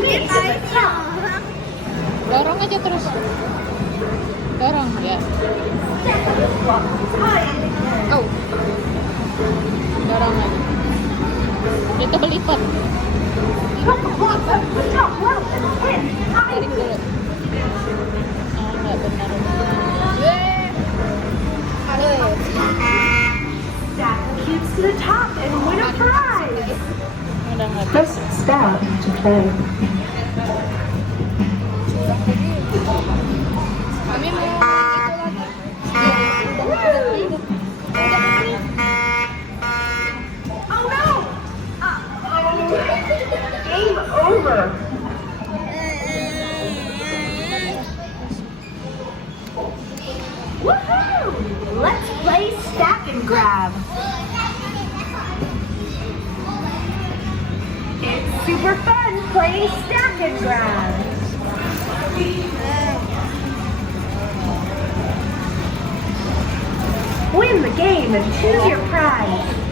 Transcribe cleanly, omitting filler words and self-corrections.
Squeeze at the top. Dorong aja terus. Dorong ya. Oh. Dorong aja. Itu berlipat. Tarik dulu. Oh, nggak benar. Stack the cubes to the top and win a prize. Udah nggak bisa. Press start to play. Kami mau itu lagi. Oh no! Game over. Woohoo! Let's play stack and grab. It's super fun playing stack and grab. Win the game and choose your prize.